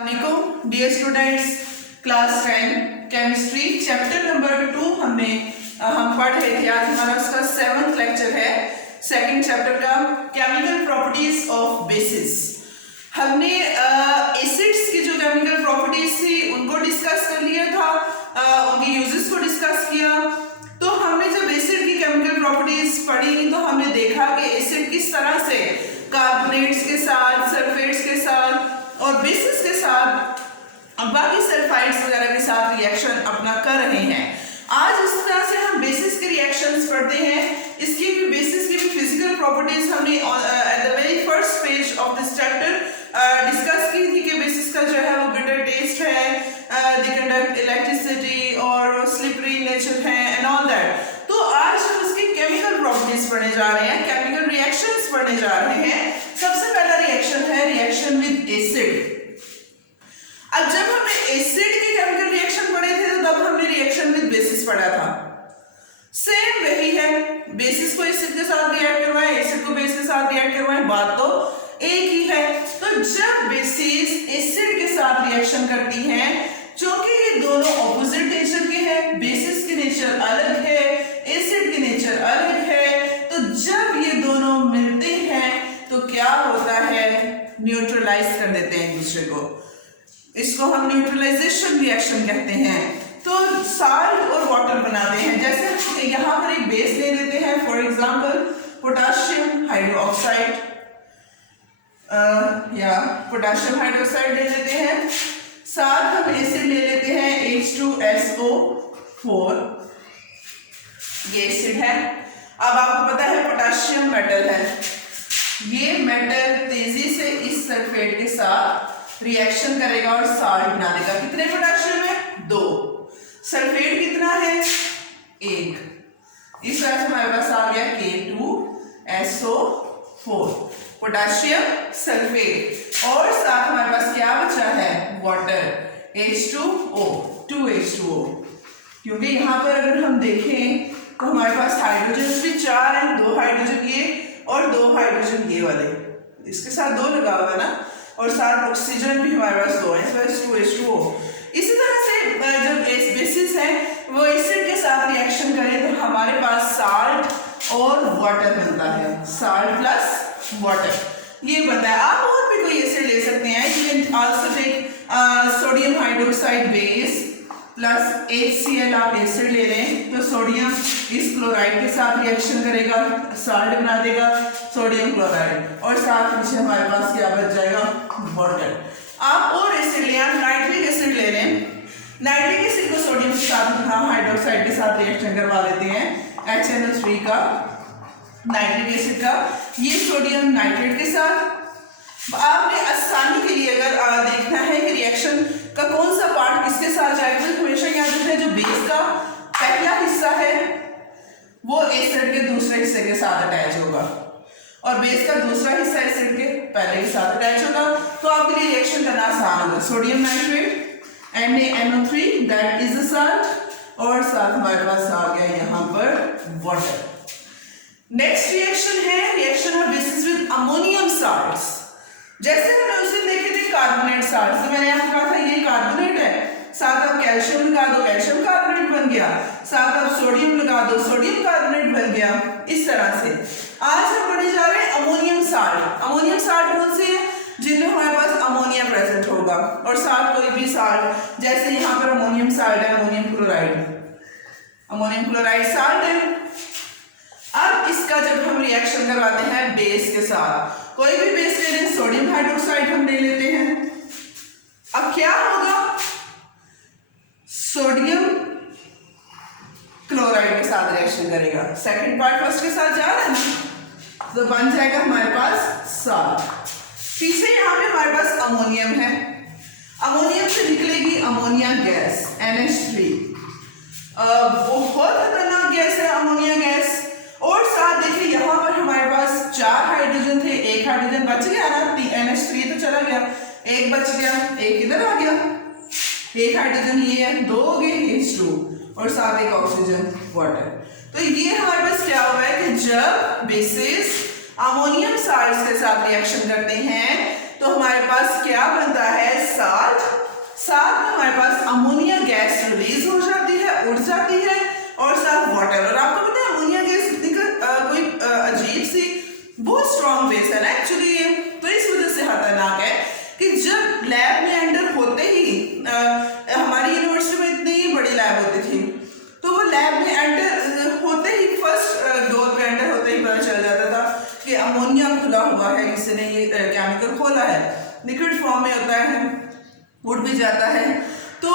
वालेकुम dear students, class 10 chemistry chapter number 2 हम पढ़ रहे थे। आज हमारा उसका 7th लेक्चर है, सेकंड चैप्टर का केमिकल प्रॉपर्टीज ऑफ बेसिस। हमने एसिड्स की जो केमिकल प्रॉपर्टीज थी उनको डिस्कस कर लिया था, उनके यूजेस को डिस्कस किया। तो हमने जब एसिड की केमिकल प्रॉपर्टीज पढ़ी तो हमने देखा कि एसिड किस तरह से कार्बोनेट्स के साथ, सल्फेट्स के साथ और बेसिस के साथ और बाकी सल्फाइड्स वगैरह के साथ रिएक्शन अपना कर रहे हैं। आज इस तरह से हम बेसिस के रिएक्शंस पढ़ते हैं। इसकी भी बेसिस की भी फिजिकल प्रॉपर्टीज हमने at the very first page of this chapter discuss की थी कि बेसिस का जो है वो बिटर टेस्ट है, दे कंडक्ट इलेक्ट्रिसिटी और स्लिपरी नेचर है एंड ऑल दैट। तो आज हम इसकी केमिकल प्रॉपर्टीज पढ़ने जा रहे हैं, केमिकल रिएक्शंस पढ़ने जा रहे हैं। सबसे पहला रिएक्शन है रिएक्शन विद एसिड। अब जब हमने एसिड की केमिकल रिएक्शन पढ़े थे तो तब हमने रिएक्शन विद बेसिस पढ़ा था। सेम वही है, बेसिस को एसिड के साथ रिएक्ट करवाएं, एसिड को बेस के साथ रिएक्ट करवाएं, बात तो एक ही है। तो जब बेसिस एसिड के साथ रिएक्शन करती हैं, क्योंकि ये दोनों ऑपोजिट नेचर के हैं, बेसिस की नेचर अलग है, एसिड की नेचर अलग है, तो जब ये दोनों मिलते हैं तो क्या होता है, न्यूट्रलाइज कर देते हैं एक दूसरे को। इसको हम न्यूट्रलाइजेशन रिएक्शन कहते हैं। तो साल्ट और वाटर बनाते हैं। जैसे यहाँ पर एक बेस ले लेते हैं, फॉर एग्जांपल पोटाशियम हाइड्रोक्साइड या पोटाशियम हाइड्रोक्साइड ले लेते हैं, साथ हम एसिड ले लेते हैं H2SO4, ये एसिड है। अब आपको पता है पोटाशियम मेटल है, ये मेटल तेजी से इस सल्फेट के साथ रिएक्शन करेगा और साल्ट बना देगा। कितने पोटाशियम है? 2। सल्फेट कितना है? 1। इस तरह से हमारे पास आ गया K2SO4, पोटाशियम सल्फेट, और साथ हमारे पास क्या बचा है? Water, H2O, 2H2O। क्योंकि यहाँ पर अगर हम देखें तो हमारे पास हाइड्रोजन भी 4 हैं, 2 हाइड्रोजन ये और 2 हाइड्रोजन ये वाले, इसके साथ 2 लगा हुआ है ना, और साथ ऑक्सीजन भी हमारे पास 2 है, इस पास 2H2O। इसी तरह से जब बेसिस है वो एसिड के साथ रिएक्शन करे तो हमारे पास साल्ट और वाटर बनता है, साल्ट प्लस वाटर ये बनता है। आप और भी कोई एसिड ले सकते हैं, you can also take sodium hydroxide base plus HCl आप एसिड ले लें तो सोडियम इस क्लोराइड के साथ रिएक्शन करेगा, साल्ट बना देगा, सोडियम क्लोराइड, और साथ पीछे हमारे पास क्या बच जाएगा? वाटर। आप और एसिड ले, आप नाइट्रिक एसिड ले लें, नाइट्रिक एसिड को सोडियम के साथ हम हाइड्रोक्साइड के साथ रिएक्शन करवा देते हैं, HNO3 का, नाइट्रिक एसिड का, ये सोडियम नाइट्रेट के साथ। आपने आसानी के लिए अगर देखना है कि रिएक्शन का कौन सा पार्ट किसके साथ जाएगा तो हमेशा याद रखना, जो बेस का पहला हिस्सा है वो एसिड के दूसरे हिस्से के साथ अटैच होगा और बेस का दूसरा हिस्सा एसिड के पहले के साथ अटैच होगा। तो आपके लिए रिएक्शन करना आसान होगा। Sodium nitrate NaNO3 that is a salt, और साथ हमारे पास आ गया यहाँ पर वाटर। नेक्स्ट रिएक्शन है reaction of basis with ammonium salts. जैसे हमने उस दिन देखे थे कार्बोनेट साल्ट, तो मैंने आपको कहा था ये कार्बोनेट है, साथ आप कैल्शियम लगा दो, कैल्शियम कार्बोनेट बन गया, साथ आप सोडियम लगा दो, सोडियम कार्बोनेट बन गया। इस तरह से आज हम पढ़ने जा रहे हैं अमोनियम साल्ट। अमोनियम साल्ट कौन से हैं? जिनमें हमारे पास अमोनिया प्रेजेंट होगा, और साथ कोई भी साल्ट, जैसे यहाँ पर अमोनियम साल्ट है, अमोनियम क्लोराइड साल्ट है। अब इसका जब हम रिएक्शन करवाते हैं बेस के साथ, कोई भी बेस ले लें, सोडियम हाइड्रोक्साइड हम ले लेते हैं, अब क्या होगा? सोडियम क्लोराइड के साथ रिएक्शन करेगा, सेकंड पार्ट फर्स्ट के साथ जा रहा है ना, तो बन जाएगा हमारे पास साल्ट। पीछे यहाँ पे हमारे पास अमोनियम है, अमोनियम से निकलेगी अमोनिया गैस NH3, बहुत खतरनाक गैस है अमोनिया गैस। और साथ देखिए यहाँ पर हमारे पास 4 हाइड्रोजन थे, 1 हाइड्रोजन बच गया ना, NH3 तो चला गया, 1 बच गया, 1 इधर आ गया, 1 हाइड्रोजन ये है, 2 हो गए H2, और साथ 1 ऑक्सीजन वाटर। तो ये हमारे पास क्या हुआ है कि जब बेसिस अमोनियम साल्ट्स के साथ रिएक्शन करते हैं तो हमारे पास क्या बनता है? साल्ट है ना एक्चुअली ये, तो इस वजह से खतरनाक है कि जब लैब में एंटर होते ही हमारी यूनिवर्सिटी में इतनी बड़ी लैब होती थी, तो वो लैब में एंटर होते ही फर्स्ट डोर पे एंटर होते ही पता चल जाता था कि अमोनिया खुला हुआ है, किसी ने ये केमिकल खोला है, लिक्विड फॉर्म में होता है, उड़ भी जाता है। तो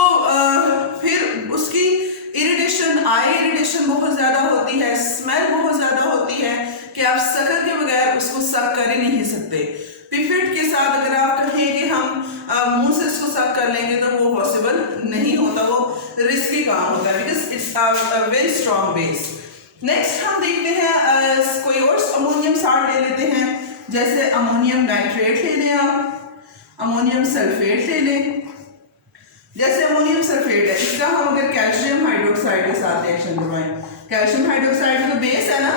फिर उसकी इरिटेशन, आई इरिटेशन बहुत ज़्यादा होती है, स्मेल बहुत ज़्यादा होती है कि आप शक्कर के बगैर उसको सक कर ही नहीं सकते। पिपेट के साथ अगर आप कहें कि हम मुंह से इसको सक कर लेंगे तो वो पॉसिबल नहीं होता, वो रिस्की काम होता है because it's a very strong base. Next हम देखते हैं कोई और अमोनियम साल्ट ले लेते हैं, जैसे अमोनियम नाइट्रेट ले लें आप, अमोनियम सल्फेट ले लें। जैसे अमोनियम सल्फेट है, इसका हम अगर कैल्शियम हाइड्रोक्साइड के साथ रिएक्शन करवाएं, कैल्शियम हाइड्रोक्साइड का बेस है ना,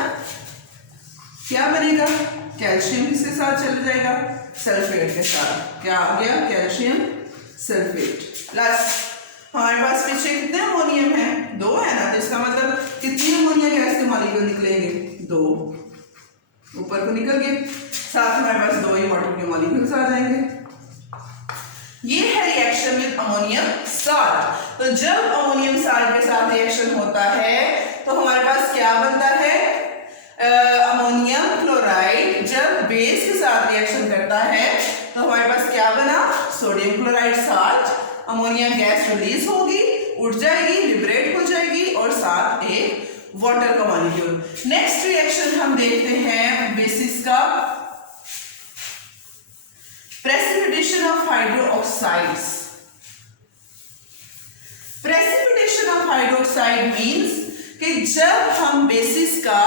क्या बनेगा, कैल्शियम किसके साथ चला जाएगा, सल्फेट के साथ, क्या आ गया, कैल्शियम सल्फेट। प्लस हमारे पास पीछे कितने अमोनियम है, 2 है ना, तो इसका मतलब कितनी अमोनिया गैस के मॉलिक्यूल निकलेंगे, 2 ऊपर को निकल गए, साथ हमारे पास 2 ही वाटर के मॉलिक्यूल्स आ जाएंगे। ये है रिएक्शन विद अमोनियम साल्ट। तो जब अमोनियम साल्ट के साथ रिएक्शन होता है तो हमारे पास क्या बनता है, अमोनियम क्लोराइड। जब बेस के साथ रिएक्शन करता है तो हमारे पास क्या बना, sodium chloride salt, ammonia gas release होगी, उड़ जाएगी, लिबरेट हो जाएगी और साथ एक वाटर का मॉलिक्यूल। नेक्स्ट रिएक्शन हम देखते हैं बेसिस का, precipitation of hydroxides. Precipitation of hydroxide means कि जब हम बेसिस का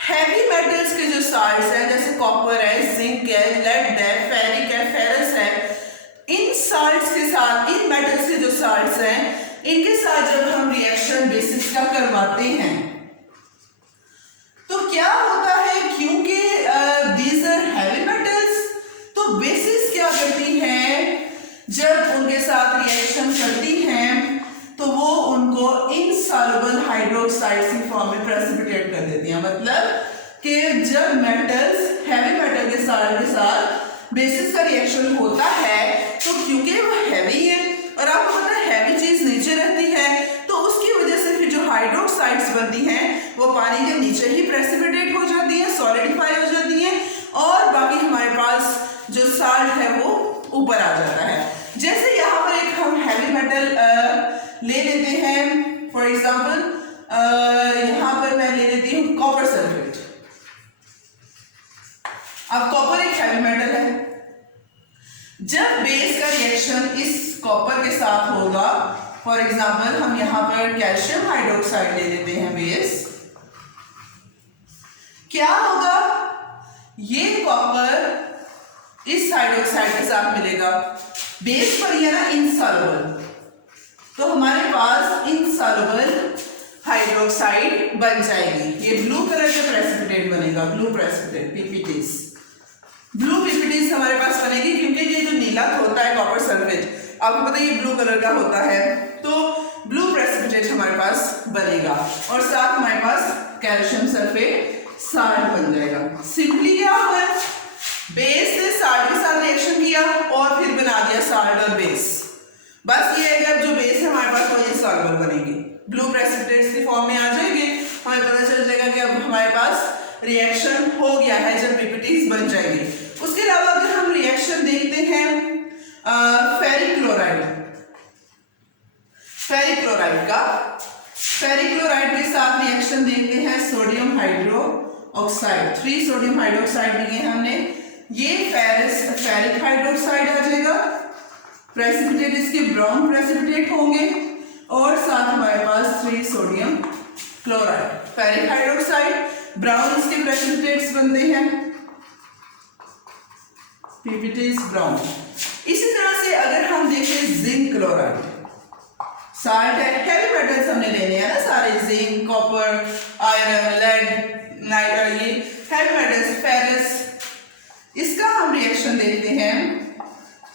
हैवी मेटल्स के जो साल्ट्स हैं, जैसे कॉपर है, जिंक है, लेड है, फेरिक है, फेरस है, इन साल्ट्स के साथ, इन मेटल्स के जो साल्ट्स हैं, इनके साथ जब हम रिएक्शन बेसिस का करवाते हैं तो क्या होता है, क्योंकि दीज आर हैवी मेटल्स, तो बेसिस क्या करती है, जब उनके साथ रिएक्शन करती हैं तो वो उनको इनसॉल्युबल हाइड्रोक्साइड्स की फॉर्म में प्रेसिपिटेट कर देती हैं। मतलब कि जब मेटल्स, हैवी मेटल के साथ बेसिस का रिएक्शन होता है तो क्योंकि वो हैवी है और आपको पता है हैवी चीज नीचे रहती है, तो उसकी वजह से फिर जो हाइड्रोक्साइड्स बनती हैं वो पानी के नीचे ही प्रेसिपिटेट हो जाती हैं, सॉलिडिफाई हो जाती हैं और बाकी हमारे पास जो साल्ट है वो ऊपर आ जाता है। जैसे यहाँ पर एक हम हैवी मेटल ले लेते हैं, फॉर एग्जाम्पल यहाँ पर मैं ले लेती हूँ कॉपर सल्फेट। अब कॉपर एक हैवी मेटल है, जब बेस का रिएक्शन इस कॉपर के साथ होगा, फॉर एग्जाम्पल हम यहाँ पर कैल्शियम हाइड्रोक्साइड ले लेते हैं बेस, क्या होगा, ये कॉपर इस हाइड्रोक्साइड के साथ मिलेगा, बेस पर ये ना इनसॉल्युबल, तो हमारे पास इनसॉल्युबल हाइड्रोक्साइड बन जाएगी। ये ब्लू कलर का प्रेसिपिटेट बनेगा, blue precipitate, PPTs, blue PPTs हमारे पास बनेगी क्योंकि ये जो नीला होता है कॉपर सल्फेट, आपको पता है ये ब्लू कलर का होता है, तो ब्लू प्रेसिपिटेट हमारे पास बनेगा और साथ हमारे पास कैल्शियम सल्फेट साल्ट बन जाएगा। सिंपली क्या हुआ, बेस ने साल्ट के साथ रिएक्शन किया और फिर बना दिया साल्ट और बेस। बस ये है कि अब जो बेस है हमारे पास वो इनसॉल्युबल बनेगी, ब्लू प्रेसिपिटेट्स की फॉर्म में आ जाएंगे, हमें पता चल जाएगा कि अब हमारे पास रिएक्शन हो गया है जब पीपीटीज बन जाएंगे। उसके अलावा अगर हम रिएक्शन देखते हैं फेरिक क्लोराइड, फेरिक क्लोराइड का, फेरिक क्लोराइड के साथ रिएक्शन देखते हैं sodium hydro oxide, 3 sodium hydroxide लिए हमने, ये फेरिक हाइड्रोक्साइड आ जाएगा, प्रेसिपिटेट इसके ब्राउन प्रेसिपिटेट होंगे और साथ हमारे पास 3 sodium chloride, ferric hydroxide, brown इसके प्रेसिपिटेट्स बनते हैं, पीपीटीज ब्राउन। इसी तरह से अगर हम देखें जिंक क्लोराइड, साल्ट है, हैवी मेटल्स हमने लेने हैं ना सारे, zinc, copper, iron, lead, nitrite, ये हैवी मेटल्स, फेरस, इसका हम रिएक्शन देखते हैं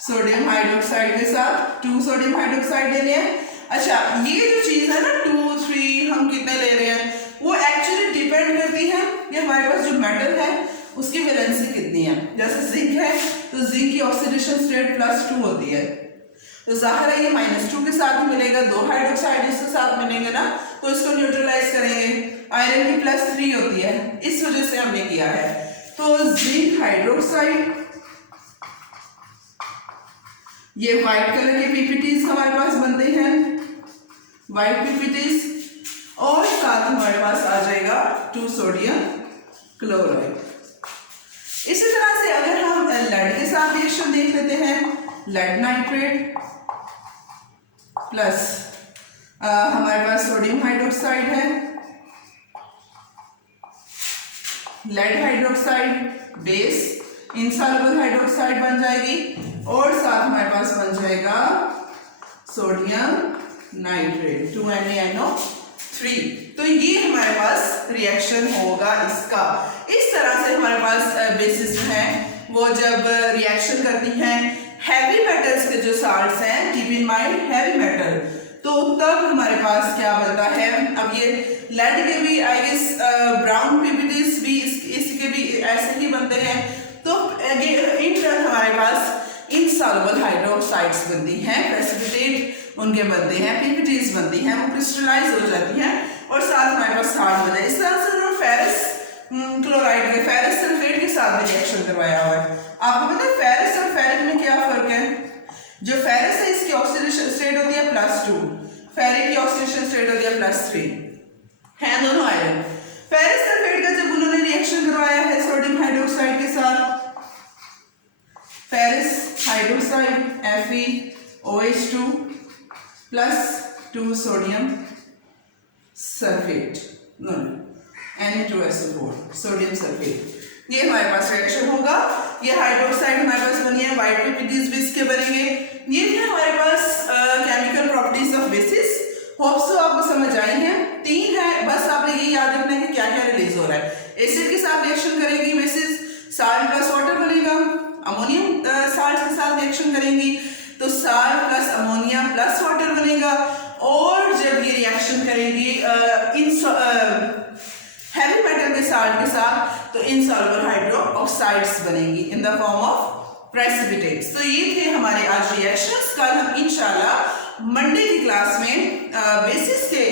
सोडियम हाइड्रोक्साइड के साथ, 2 सोडियम हाइड्रोक्साइड लेने हैं। अच्छा, ये जो चीज है ना 2, 3 हम कितने ले रहे हैं वो एक्चुअली डिपेंड करती है कि हमारे पास जो मेटल है उसकी वैलेंसी कितनी है। जैसे जिंक है तो जिंक की ऑक्सीडेशन स्टेट +2 होती है, तो जाहिर है ये -2 के साथ ही मिलेगा, 2 हाइड्रोक्साइड इसके साथ मिलेंगे ना, तो इसको न्यूट्रलाइज करेंगे। आयरन की +3 होती है, इस वजह से हमने किया है। तो जिंक हाइड्रोक्साइड, ये व्हाइट कलर के पीपीटीज हमारे पास बनते हैं, व्हाइट पीपीटीज, और साथ हमारे पास आ जाएगा 2 सोडियम क्लोराइड। इसी तरह से अगर हम लेड के साथ रिएक्शन देख लेते हैं, लेड नाइट्रेट प्लस हमारे पास सोडियम हाइड्रोक्साइड है, lead hydroxide base insoluble hydroxide बन जाएगी, और साथ हमारे पास बन जाएगा सोडियम नाइट्रेट 2NaNO3। तो ये हमारे पास रिएक्शन होगा इसका। इस तरह से हमारे पास बेसिस है वो जब रिएक्शन करती हैं हैवी मेटल्स के जो साल्ट्स हैं, keep in mind heavy metal, तो तब हमारे पास क्या बनता है। अब ये लेड के भी आई गेस ब्राउन पीपीटीज भी इसके भी ऐसे ही बनते हैं, तो इन टर्न हमारे पास इनसॉल्युबल हाइड्रोक्साइड्स बनती हैं, प्रेसिपिटेट उनके बनते हैं, पीपीटीज बनती हैं, वो क्रिस्टलाइज हो जाती हैं, और साथ हमारे पास साल्ट बना है। इस तरह से उन्होंने फेरस क्लोराइड के फेरस सल्फेट के साथ भी रिएक्शन करवाया हुआ है। आपको पता है फेरस और फेरिक में क्या फर्क है। जो फेरस है इसकी ऑक्सीडेशन स्टेट होती है +2, फेरिक की ऑक्सीडेशन स्टेट होती है +3, है दोनों आयरन। फेरस सल्फेट का जब उन्होंने रिएक्शन करवाया है सोडियम हाइड्रोक्साइड के साथ, ferrous hydroxide FeOH2 +2 sodium sulphate Na2SO4 sodium sulphate, ये हमारे पास रिएक्शन होगा। ये हाइड्रोक्साइड हमारे पास बनी है, व्हाइट पीपीटीज भी इसके बनेंगे। ये भी हमारे पास chemical properties of bases. Hopes तो आपको समझ आए हैं, 3 है, बस आपने ये याद रखना है कि क्या क्या रिलीज हो रहा है। एसिड के साथ रिएक्शन करेगी बेसिस, साल्ट प्लस वाटर बनेगा, अमोनियम साल्ट के साथ रिएक्शन करेंगी तो salt plus ammonia plus water बनेगा, और जब ये रिएक्शन करेंगी हैवी मेटल के साल्ट के साथ तो इनसॉल्युबल हाइड्रो ऑक्साइड्स बनेंगी in the form of precipitates. तो ये थे हमारे आज रिएक्शंस। कल हम इंशाल्लाह मंडे की क्लास में बेसिस के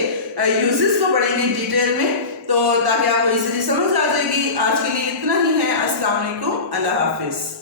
यूजेस को पढ़ेंगे डिटेल में, तो ताकि आपको इजीली समझ आ जाएगी। आज के लिए इतना ही है। अस्सलाम वालेकुम, अल्लाह हाफिज।